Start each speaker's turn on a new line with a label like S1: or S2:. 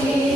S1: Amen.